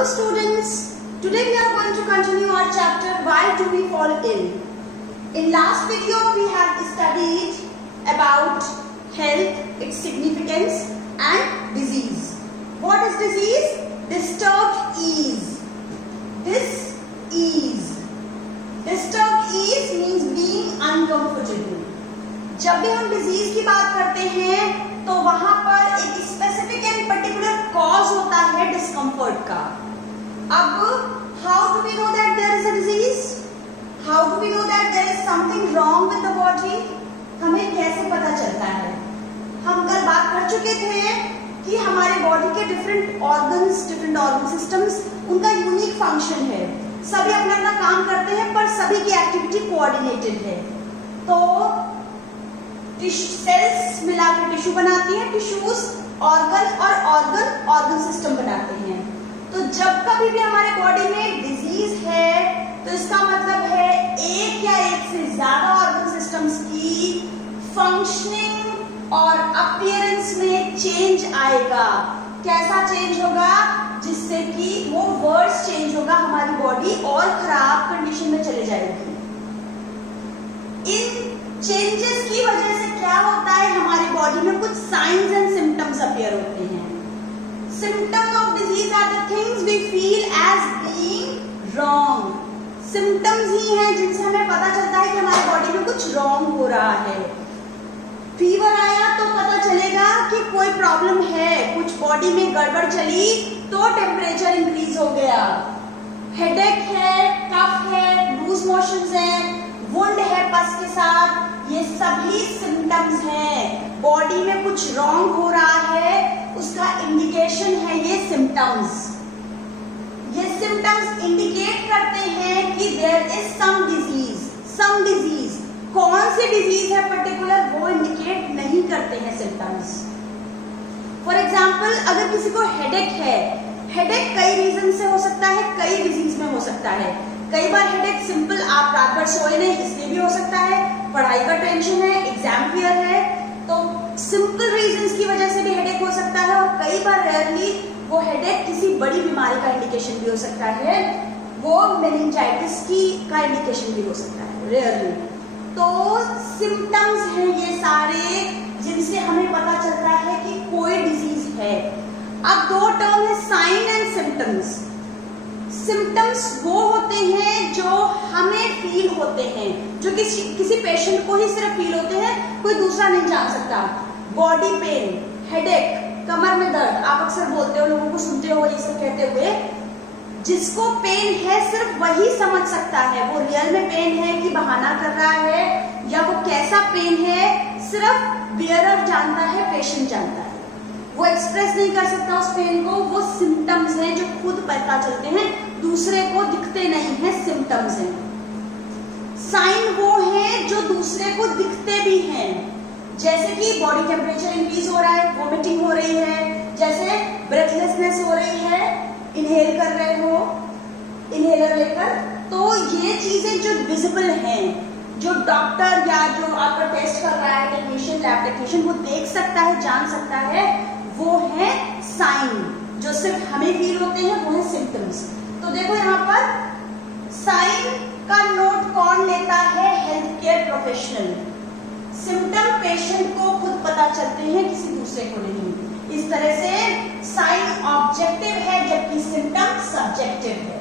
Hello students, today we are going to continue our chapter Why Do We Fall Ill? In last video we have studied about health, its significance and disease. What is disease? Disturbed ease. Dis-ease. Disturbed ease means being uncomfortable. जब भी हम disease की बात करते हैं तो वहां पर एक स्पेसिफिक एंड पर्टिकुलर कॉज होता है डिस्कम्फर्ट का. अब how do we know that there is a disease? How do we know that there is something wrong with the body? हमें कैसे पता चलता है? हम कल बात कर चुके थे कि हमारे बॉडी के डिफरेंट ऑर्गन सिस्टम्स, उनका यूनिक फंक्शन है. सभी अपना अपना काम करते हैं पर सभी की एक्टिविटी कोऑर्डिनेटेड है. तो सेल्स मिलाकर टिश्यू बनाती हैं, टिश्यूज ऑर्गन और ऑर्गन सिस्टम बनाते हैं. तो जब कभी भी हमारे बॉडी में डिजीज है तो इसका मतलब है एक या एक से ज्यादा ऑर्गन सिस्टम्स की फंक्शनिंग और अपीयरेंस में चेंज आएगा. कैसा चेंज होगा? जिससे कि वो वर्ड्स चेंज होगा, हमारी बॉडी और खराब कंडीशन में चले जाएगी. इन चेंजेस की वजह से क्या होता है, हमारी बॉडी में कुछ साइंस एंड सिम्टम्स अपीयर होते हैं. Symptoms of disease are the things we feel as being wrong. Symptoms ही हैं जिनसे हमें पता चलता है कि हमारी बॉडी में कुछ रॉन्ग हो रहा है. फीवर आया तो पता चलेगा कि कोई प्रॉब्लम है, कुछ बॉडी में गड़बड़ चली तो टेम्परेचर इंक्रीज हो गया. हेडेक है, कफ है, लूज मोशंस है, वुंड है पस के साथ, ये सभी सिम्टम्स हैं. बॉडी में कुछ रॉन्ग हो रहा है उसका इंडिकेशन है ये सिम्टम्स. ये सिम्टम्स इंडिकेट करते हैं कि देयर इज सम डिजीज. कौन सी डिजीज है पर्टिकुलर वो इंडिकेट नहीं करते हैं सिम्टम्स. फॉर एग्जाम्पल अगर किसी को हेडेक है, हेडेक कई रीजन से हो सकता है, कई डिजीज में हो सकता है. कई बार हेडेक सिंपल आप रात भर सोए नहीं इसलिए भी हो सकता है, पढ़ाई का टेंशन है, एग्जाम फियर है, तो सिंपल रीजंस की वजह से भी हेडेक हो सकता है. और कई बार रेयरली वो हेडेक किसी बड़ी बीमारी का इंडिकेशन भी हो सकता है, वो मेनिंजाइटिस का इंडिकेशन भी हो सकता है रेयरली. तो सिम्टम्स हैं ये सारे जिनसे हमें पता चलता है कि कोई डिजीज है. अब दो टर्म है साइन एंड सिम्टम्स. सिम्टम्स वो होते हैं जो हमें फील होते हैं, जो किसी पेशेंट को ही सिर्फ फील होते हैं, कोई दूसरा नहीं जान सकता. बॉडी पेन, हेडेक, कमर में दर्द, आप अक्सर बोलते हो, लोगों को सुनते हो ये सब कहते हुए. जिसको पेन है सिर्फ वही समझ सकता है वो रियल में पेन है कि बहाना कर रहा है, या वो कैसा पेन है सिर्फ बियरर जानता है, पेशेंट जानता है. वो एक्सप्रेस नहीं कर सकता उस पेन को. वो सिम्टम्स हैं जो खुद पता चलते हैं, दूसरे को दिखते नहीं है, सिम्टम्स हैं. साइन वो हैं जो दूसरे को दिखते भी हैं, जैसे कि बॉडी टेम्परेचर इंक्रीज हो रहा है, वोमिटिंग हो रही है, जैसे ब्रेथलेसनेस हो रही है, इनहेल कर रहे हो इनहेलर लेकर. तो ये चीजें जो विजिबल हैं, जो डॉक्टर या जो आपका टेस्ट कर रहा है टेक्नीशियन, लैब टेक्नीशियन, वो देख सकता है, जान सकता है, वो है साइन. जो सिर्फ हमें फील होते हैं वो है सिम्टम्स. तो देखो यहाँ पर साइन का नोट कौन लेता है? Health care professional. Symptom patient को खुद पता चलते हैं, किसी दूसरे को नहीं. इस तरह से साइन ऑब्जेक्टिव है जबकि सिम्टम सब्जेक्टिव है.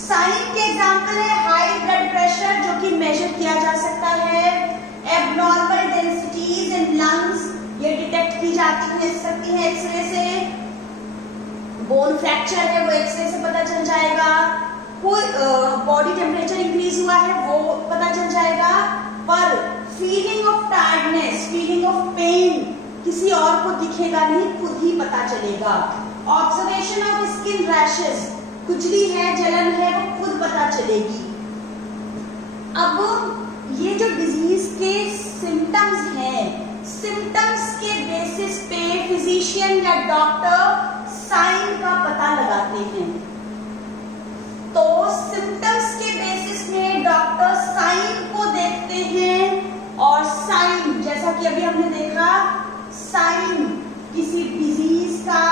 साइन के एग्जाम्पल है हाई ब्लड प्रेशर जो कि मेजर किया जा सकता है, एबनॉर्मल डेंसिटीज इन लंग्स ये डिटेक्ट की जाती सकती है एक्सरे से. बोन फ्रैक्चर है वो एक्सरे से पता चल जाएगा. कोई बॉडी टेम्परेचर इंक्रीज हुआ है वो पता चल जाएगा. पर feeling of tiredness, feeling of pain किसी और को दिखेगा नहीं, खुद ही पता चलेगा. ऑब्जर्वेशन ऑफ स्किन रैशेस, खुजली है, जलन है, वो खुद पता चलेगी. अब ये जो डिजीज के सिम्टम्स हैं, सिम्टम्स के बेसिस पे फिजिशियन या डॉक्टर साइन का पता लगाते हैं. तो सिम्टम्स के बेसिस में डॉक्टर साइन को देखते हैं, और साइन जैसा कि अभी हमने देखा, साइन किसी डिजीज का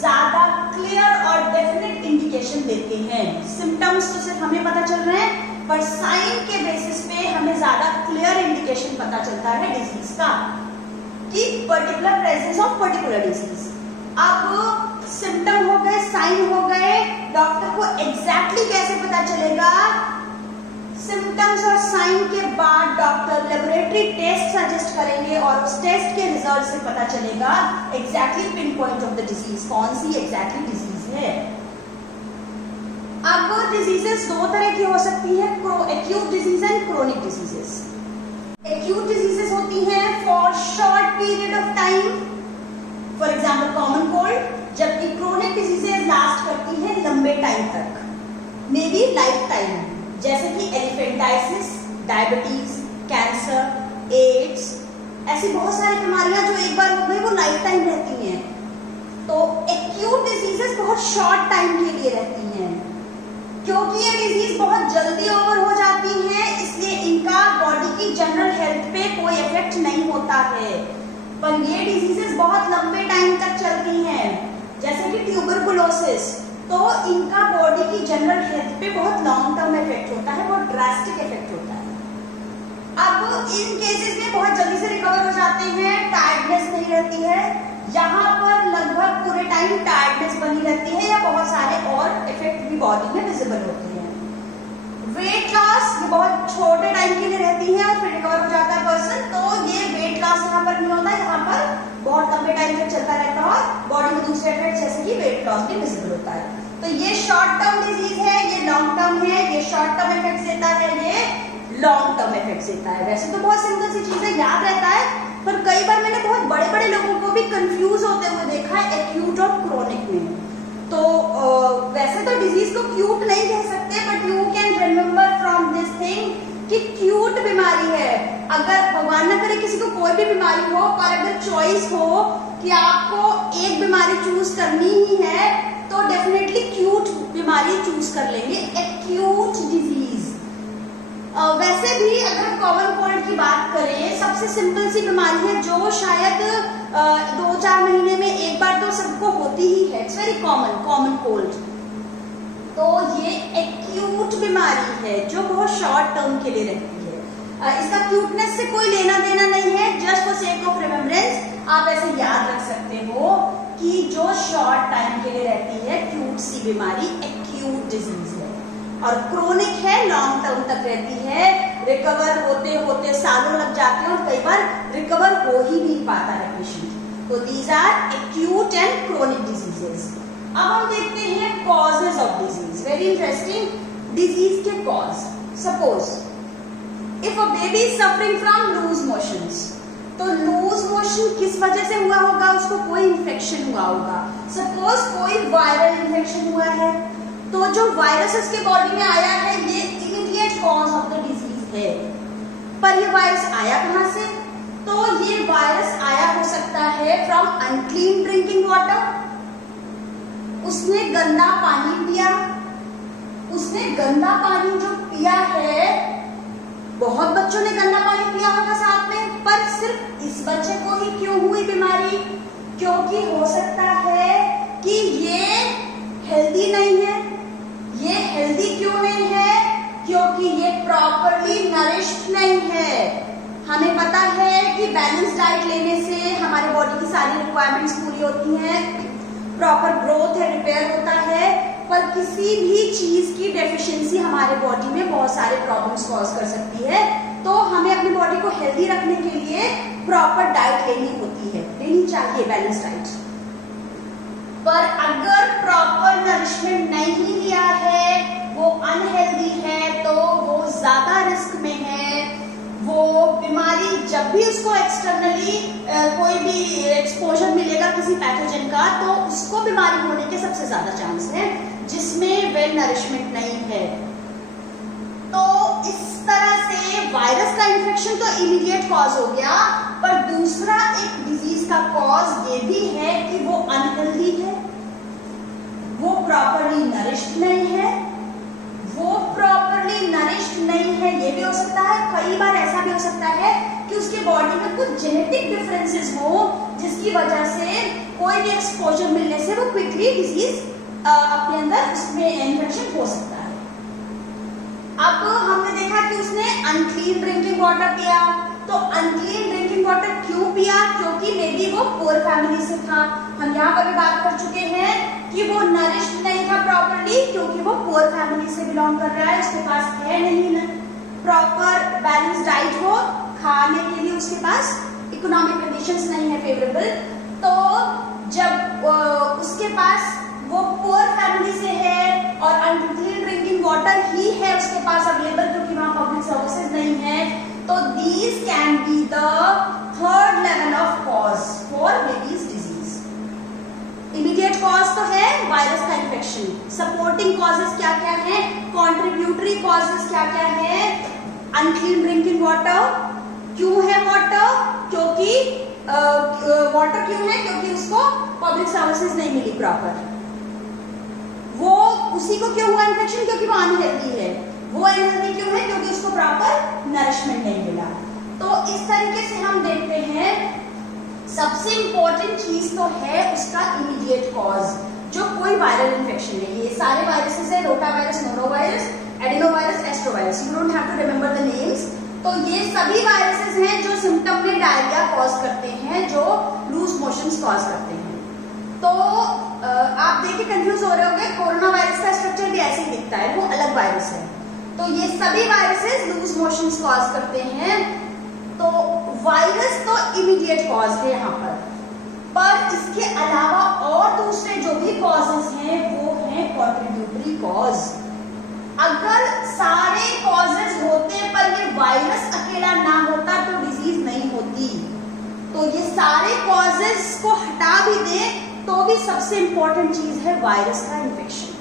ज्यादा क्लियर और डेफिनेट इंडिकेशन देते हैं। सिम्टम्स तो सिर्फ हमें पता चल रहे हैं, पर साइन के बेसिस पे हमें ज्यादा क्लियर इंडिकेशन पता चलता है डिजीज का, कि particular presence of particular disease. अब सिम्टम हो गए, साइन हो गए, डॉक्टर को एग्जैक्टली कैसे पता चलेगा? सिम्टम्स और साइन के बाद डॉक्टर लेबोरेटरी टेस्ट सजेस्ट करेंगे और उस टेस्ट के रिजल्ट से पता चलेगा exactly pin point of the disease, कौन सी एग्जैक्टली डिजीज है। अब डिजीजेस दो तरह की हो सकती है, acute disease and chronic diseases. Acute diseases होती हैं for short period of time, for example common cold, जबकि क्रोनिक डिजीजेस लास्ट करती है लंबे टाइम तक, मे बी लाइफ टाइम, जैसे कि एलिफेंटाइसिस, डायबिटीज, कैंसर, एड्स, ऐसी बहुत सारी बीमारियां जो एक बार हो गई वो लाइफ टाइम रहती हैं। तो एक्यूट डिजीजेस बहुत शॉर्ट टाइम के लिए रहती हैं, क्योंकि ये डिजीज बहुत जल्दी ओवर हो जाती हैं, इसलिए इनका बॉडी की जनरल हेल्थ पे कोई इफेक्ट नहीं होता है। पर ये डिजीजेस बहुत लंबे टाइम तक चलती हैं, जैसे कि ट्यूबरकुलोसिस, तो इनका बॉडी की जनरल हेल्थ पे बहुत लॉन्ग टर्म इफेक्ट होता है, बहुत ड्रास्टिक इफेक्ट होता है। अब इन केसेस में बहुत जल्दी से रिकवर हो जाते हैं, टायर्डनेस नहीं रहती है, यहाँ पर लगभग पूरे टाइम टायर्डनेस बनी रहती है या बहुत सारे और इफेक्ट भी बॉडी में विजिबल होते हैं। वेट लॉस ये बहुत छोटे टाइम के लिए रहती है और फिर रिकवर हो जाता है पर्सन, तो ये वेट लॉस यहाँ पर नहीं होता, यहाँ पर बहुत लंबे टाइम तक चलता रहता है और बॉडी में दूसरे इफेक्ट जैसे कि वेट लॉस भी विजिबल होता है। तो ये शॉर्ट टर्म डिजीज है, ये लॉन्ग टर्म है, ये शॉर्ट टर्म इफेक्ट देता है, ये लॉन्ग टर्म इफेक्ट देता है। वैसे तो बहुत सिंपल सी चीजें याद रहता है, पर कई बार मैंने बहुत बड़े बड़े लोगों को भी कंफ्यूज होते हुए देखा है एक्यूट और क्रोनिक में। तो वैसे तो डिजीज को क्यूट नहीं कह सकते, but you can remember from this thing कि क्यूट बीमारी है। अगर भगवान न करे किसी को कोई भी बीमारी हो, पर अगर चॉइस हो कि आपको एक बीमारी चूज करनी ही है, तो डेफिनेटली क्यूट बीमारी चूज कर लेंगे, एक्यूट डिजीज। वैसे भी अगर कॉमन कोल्ड की बात करें, सबसे सिंपल सी बीमारी है जो शायद 2-4 महीने में एक बार तो सबको होती ही है, इट्स वेरी कॉमन कोल्ड। तो ये एक्यूट बीमारी है जो बहुत शॉर्ट टर्म के लिए रहती है। इसका क्यूटनेस से कोई लेना देना नहीं है, just for sake of remembrance आप ऐसे याद रख सकते हो कि जो शॉर्ट टाइम के लिए रहती है क्यूट सी बीमारी एक्यूट डिजीज है, और क्रोनिक है लॉन्ग टर्म तक रहती है, रिकवर होते होते सालों लग जाते हैं और कई बार रिकवर हो ही नहीं पाता है पेशेंट। तो these are acute and chronic diseases. अब हम देखते हैं causes of disease, very interesting. Disease के cause, suppose if a baby is suffering from loose motions, तो लूज मोशन किस वजह से हुआ होगा? उसको कोई इन्फेक्शन हुआ होगा, सपोज कोई वायरल इन्फेक्शन हुआ है, तो जो वायरस उसके बॉडी में आया है ये immediate cause of the disease है। पर ये वायरस आया कहां से? तो ये वायरस आया हो सकता है फ्रॉम अनक्लीन ड्रिंकिंग वाटर, उसने गंदा पानी पिया, उसने गंदा पानी जो पिया है, बहुत बच्चों ने गंदा पानी पिया होगा साथ में, पर सिर्फ इस बच्चे को ही क्यों हुई बीमारी? क्योंकि हो सकता है कि ये हेल्दी नहीं है। ये हेल्दी क्यों नहीं है? क्योंकि ये प्रॉपरली नरिश्ड नहीं है। हमें पता है कि बैलेंस डाइट लेने से हमारे बॉडी की सारी रिक्वायरमेंट्स पूरी होती हैं, प्रॉपर ग्रोथ है, रिपेयर होता है, पर किसी भी चीज की डेफिशिएंसी हमारे बॉडी में बहुत सारे प्रॉब्लम्स कॉज कर सकती है। तो हमें अपनी बॉडी को हेल्दी रखने के लिए प्रॉपर डाइट लेनी होती है, लेनी चाहिए बैलेंस डाइट। पर अगर प्रॉपर नरिशमेंट नहीं लिया है, वो अनहेल्दी है, तो वो ज्यादा रिस्क में है। वो बीमारी जब भी उसको एक्सटर्नली कोई भी एक्सपोजर मिलेगा किसी पैथोजन का, तो उसको बीमारी होने के सबसे ज्यादा चांस है जिसमें वेल नरिशमेंट नहीं है। तो इस तरह से वायरस का इन्फेक्शन तो इमीडिएट कॉज हो गया, पर दूसरा एक डिजीज का कॉज ये भी है कि वो अनहेल्दी है, वो प्रॉपरली नरिश्ड नहीं है। वो प्रॉपरली नरिश्ड नहीं है, ये भी हो सकता है। कई बार ऐसा भी हो सकता है कि उसके बॉडी में कुछ जेनेटिक डिफरेंसेस हो, जिसकी वजह से कोई भी एक्सपोजर मिलने से वो क्विकली डिजीज अपने अंदर उसमें इन्फेक्शन हो सकता है। अब हमने देखा कि उसने अनक्लीन ड्रिंकिंग वाटर पिया, तो अनक्लीन ड्रिंकिंग वाटर क्यों पिया? क्योंकि मे बी वो पुअर फैमिली से था। हम यहाँ पर भी बात कर चुके हैं कि वो नरिश्ड नहीं था प्रॉपरली, क्योंकि वो पुअर फैमिली से बिलोंग कर रहा है, उसके पास है नहीं प्रॉपर बैलेंस डाइट, वो खाने के लिए उसके पास इकोनॉमिक कंडीशंस नहीं है फेवरेबल। तो जब उसके पास वो पुअर फैमिली से है और अनक्लीन ड्रिंकिंग वाटर ही है उसके पास अवेलेबल, क्योंकि वहां पब्लिक सर्विसेज नहीं है, तो these can be the third level of cause for babies disease. Immediate cause तो है वायरस का इन्फेक्शन, सपोर्टिंग कॉजेज क्या क्या है, कॉन्ट्रीब्यूटरी कॉजेज क्या क्या है, अनक्लीन ड्रिंकिंग वाटर। क्यों है वाटर? क्योंकि वाटर क्यों है? क्योंकि उसको पब्लिक सर्विसेज नहीं मिली प्रॉपर। वो उसी को क्यों हुआ इन्फेक्शन? क्योंकि वो अनहेल्दी है। वो अनहेल्दी क्यों है? क्योंकि उसको प्रॉपर नरिशमेंट नहीं मिला। तो इस तरीके से हम देखते हैं सबसे इंपॉर्टेंट चीज तो है उसका इमीडिएट कॉज, जो कोई वायरल इन्फेक्शन है। ये सारे वायरसेस है, rota virus, noro virus, adeno virus, astro virus, you don't have to remember the names. तो ये सभी वायरसेस हैं जो सिम्टम में डायरिया कॉज करते हैं, जो लूज मोशंस कॉज करते हैं। तो आप देख के कंफ्यूज हो रहे होंगे, कोरोना वायरस का स्ट्रक्चर भी ऐसे ही दिखता है, वो अलग वायरस है। तो ये सभी वायरसेस लूज मोशंस कॉज करते हैं। तो वायरस तो इमीडिएट कॉज है यहाँ पर इसके अलावा और दूसरे जो भी कॉजेस हैं वो हैं कॉन्ट्रीब्यूटरी कॉज। अगर सारे कॉजेस होते पर ये वायरस अकेला ना होता तो डिजीज नहीं होती। तो ये सारे कॉजेस को हटा भी दे तो भी सबसे इंपॉर्टेंट चीज है वायरस का इन्फेक्शन।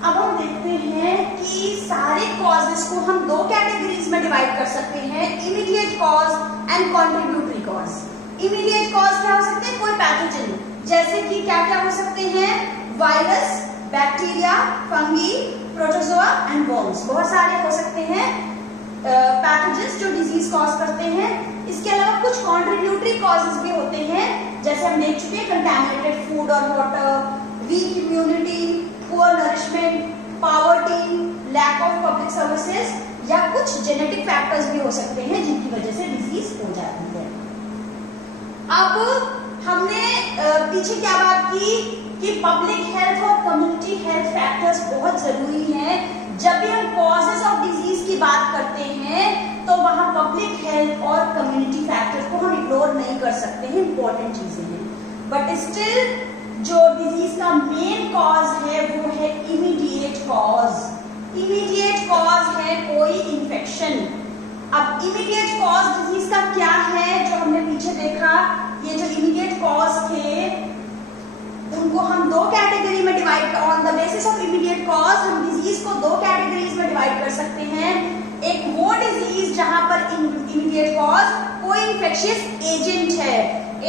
अब हम देखते हैं कि सारे कॉजेस को हम दो कैटेगरीज में डिवाइड कर सकते हैं, immediate cause and contributory cause. Immediate cause क्या हो सकते हैं? कोई पैथोजन, जैसे कि क्या क्या हो सकते हैं? Virus, bacteria, fungi, protozoa and worms, बहुत सारे हो सकते हैं पैथोजेंस जो डिजीज कॉज करते हैं। इसके अलावा कुछ कॉन्ट्रीब्यूटरी कॉजेस भी होते हैं, जैसे हम देख चुके हैं कंटैमिनेटेड फूड और water, weak immunity, poor nourishment, poverty, lack of public services, या कुछ जेनेटिक फैक्टर्स भी हो सकते हैं जिनकी वजह से डिजीज हो जाती है। अब हमने पीछे क्या बात की कि पब्लिक हेल्थ और कम्युनिटी हेल्थ फैक्टर्स बहुत जरूरी हैं। जब भी हम कॉजेस ऑफ डिजीज की बात करते हैं तो वहां पब्लिक हेल्थ और कम्युनिटी फैक्टर्स को हम इग्नोर नहीं कर सकते हैं, इंपॉर्टेंट चीजें हैं। बट स्टिल जो डिजीज का मेन कॉज है वो है इमीडिएट कॉज। इमीडिएट कॉज है कोई इन्फेक्शन। अब इमीडिएट कॉज डिजीज का क्या है जो हमने पीछे देखा, ये जो इमीडिएट कॉज थे उनको हम दो कैटेगरी में divide, on the basis of immediate cause हम डिजीज को दो कैटेगरीज में डिवाइड कर सकते हैं। एक वो डिजीज जहां पर इमीडिएट कॉज कोई इन्फेक्शियस एजेंट है।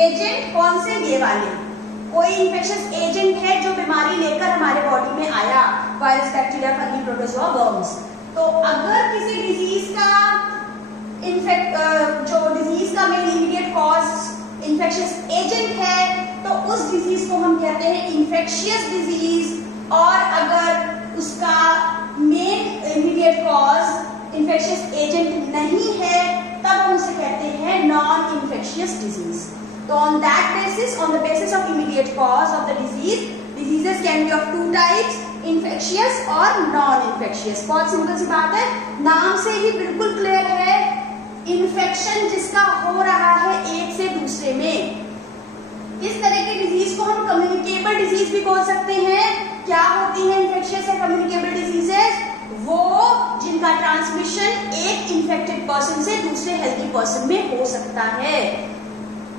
एजेंट कौन से? ये वाले, कोई इन्फेक्शियस एजेंट है जो बीमारी लेकर हमारे बॉडी में आया, virus, bacteria, fungi, protozoa, worms. तो अगर किसी डिजीज का जो डिजीज का main immediate cause infectious agent है तो उस डिजीज को हम कहते हैं इन्फेक्शियस डिजीज। और अगर उसका main immediate cause infectious agent नहीं है तब हम उसे कहते हैं नॉन इन्फेक्शियस डिजीज। तो on that basis, on the basis of immediate cause of the disease, diseases can be of two types, infectious और नॉन इन्फेक्शियस। बहुत सिंपल सी बात है, नाम से ही बिल्कुल क्लियर है, इन्फेक्शन जिसका हो रहा है एक से दूसरे में। इस तरह की डिजीज को हम कम्युनिकेबल डिजीज भी बोल सकते हैं। क्या होती है इन्फेक्शियस या कम्युनिकेबल डिजीजेस? वो जिनका ट्रांसमिशन एक इन्फेक्टेड पर्सन से दूसरे हेल्दी पर्सन में हो सकता है।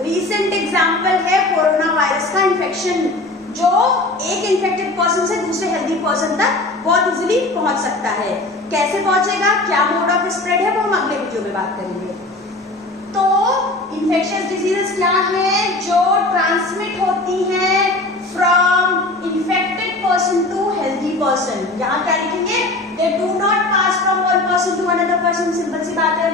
रीसेंट एग्जांपल है कोरोना वायरस का इन्फेक्शन, जो एक इन्फेक्टेड पर्सन से दूसरे हेल्दी पर्सन तक बहुत इजीली पहुंच सकता है। कैसे पहुंचेगा, क्या मोड ऑफ स्प्रेड है, वो हम अगले वीडियो में बात करेंगे। तो इन्फेक्शियस डिजीजेस क्या है? जो ट्रांसमिट होती हैं from infected person to healthy person. यहाँ क्या लिखेंगे? They do not pass from one person to another person, simple सी बात है।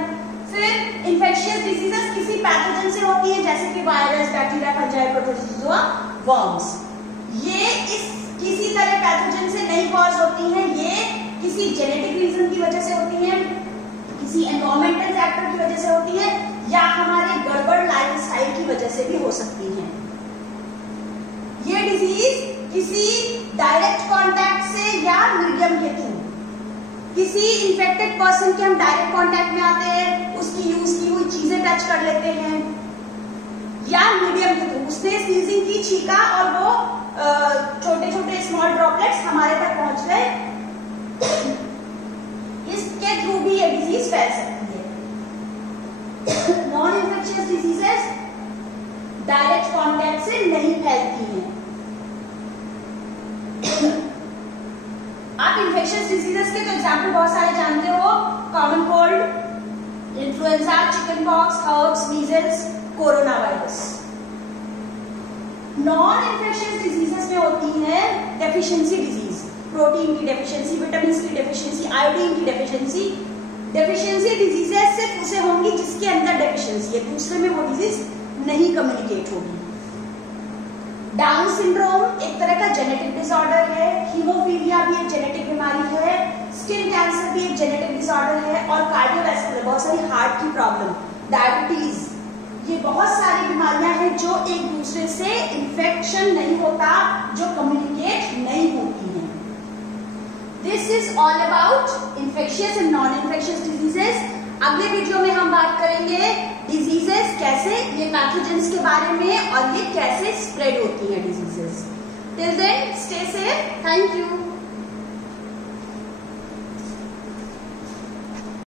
फिर इन्फेक्शियस डिजीजेस किसी पैथोजन से होती है, जैसे कि virus, bacteria, fungi, protozoa, worms. ये इस किसी तरह पैथोजन से नहीं कॉज होती हैं, ये किसी जेनेटिक रीजन की वजह से होती हैं, किसी एनवायरमेंटल फैक्टर की वजह से होती है, या हमारे गड़बड़ लाइफस्टाइल की वजह से भी हो सकती हैं। ये डिजीज किसी डायरेक्ट कांटेक्ट से या मीडियम के थ्रू, किसी इन्फेक्टेड पर्सन के हम डायरेक्ट कांटेक्ट में आते हैं, उसकी यूज की हुई चीजें टच कर लेते हैं, या मीडियम के थ्रू उसने स्नीजिंग की, छींका और वो छोटे छोटे स्मॉल ड्रॉपलेट्स हमारे तक पहुंच गए, इसके थ्रू भी ये डिजीज फैल सकती है। Non infectious diseases direct contact से नहीं फैलती हैं। आप इन्फेक्शियस डिजीजेस के तो एग्जाम्पल बहुत सारे जानते हो, common cold, influenza, chicken pox, herbs, measles, corona virus. Non infectious diseases में होती है डेफिशिएंसी डिजीज, प्रोटीन की डेफिशिएंसी, विटामिन की डेफिशिएंसी, आयोडीन की डेफिशिएंसी। डेफिशिएंसी डिजीजेस सिर्फ उसे होंगी जिसके अंदर डेफिशिएंसी है, दूसरे में वो डिजीज नहीं कम्युनिकेट होगी। डाउन सिंड्रोम एक तरह का जेनेटिक डिसऑर्डर है, हीमोफीलिया भी एक जेनेटिक बीमारी है, स्किन कैंसर भी एक जेनेटिक डिसऑर्डर है, और कार्डियोवैस्कुलर बहुत सारी हार्ट की प्रॉब्लम, डायबिटीज, ये बहुत सारी बीमारियां हैं जो एक दूसरे से इन्फेक्शन नहीं होता, जो कम्युनिकेट नहीं होती हैं। This is all about infectious and non infectious diseases. अगले वीडियो में हम बात करेंगे डिजीजेस कैसे, ये पैथोजेंस के बारे में, और ये कैसे स्प्रेड होती है diseases. Till then stay safe, thank you.